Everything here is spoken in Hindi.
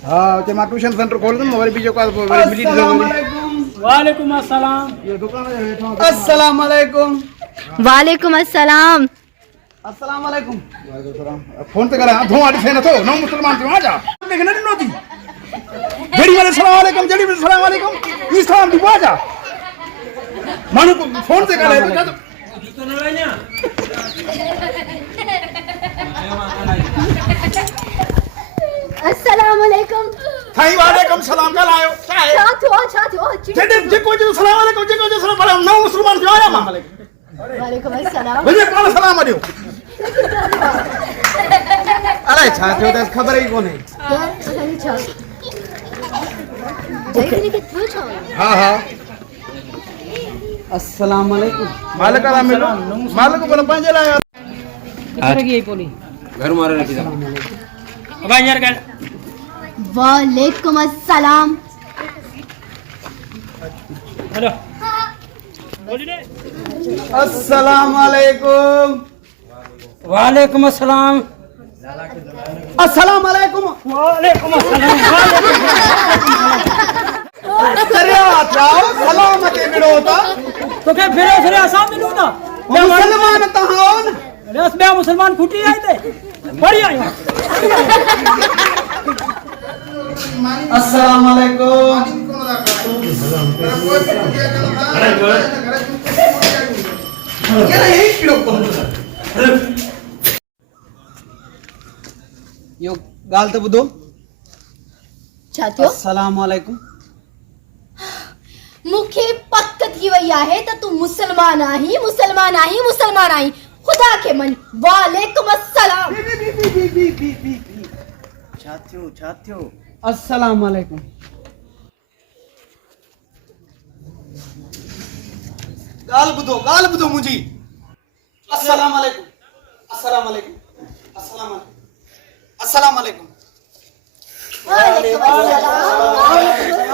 हाँ ते मां ट्यूशन सेंटर खोल दूं वरी भी जो का मिली वालेकुम अस्सलाम। ये दुकान है अस्सलाम वालेकुम। वालेकुम अस्सलाम। अस्सलाम वालेकुम। फोन ते करे धो आडी से न तो नो मुसलमान जो आ जा लेकिन न नोती जड़ी वाले सलाम वालेकुम जड़ी वाले सलाम वालेकुम इस्लाम दी बाजा मानु को फोन ते करे तो तो न लेना अस्सलाम वालेकुम। थाई वालेकुम सलाम का लायो छा थियो जड़े जे को जो सलाम वालेकुम जे को जो सलाम वालेकुम नो मुसलमान जो आया मां वालेकुम अस्सलाम। भैया कौन सलाम आयो अरे छा थियो त खबर ही कोने। असांजी छा जैसे कि थियो छा हां हां अस्सलाम वालेकुम। मालिक आला मिलो मालिक बोल पंजे लायो किधर गई पोली घर मारे रखी था भाई यार कर वालेकुम अस्सलाम। हेलो बोली ने अस्सलाम वालेकुम। वालेकुम अस्सलाम। अस्सलाम वालेकुम। वालेकुम अस्सलाम। अरे जाओ सलामती मिलोता तो के फिरे आसाम में लूटा मुसलमान तहान रस में मुसलमान फुटी आए थे बढ़िया अस्सलाम वालेकुम। यो गाल तो बुधो। छा थियो अस्सलाम वालेकुम। मूंखे पक थी वई आहे त तू मुसलमान आही खुदा के मन। वालेकुम अस्सलाम। छा थियो अस्सलाम वालेकुम। गाल बुधो मुजी। अस्सलाम वालेकुम। अस्सलाम वालेकुम। अस्सलाम वालेकुम। अस्सलाम वालेकुम। वालेकुम अस्सलाम।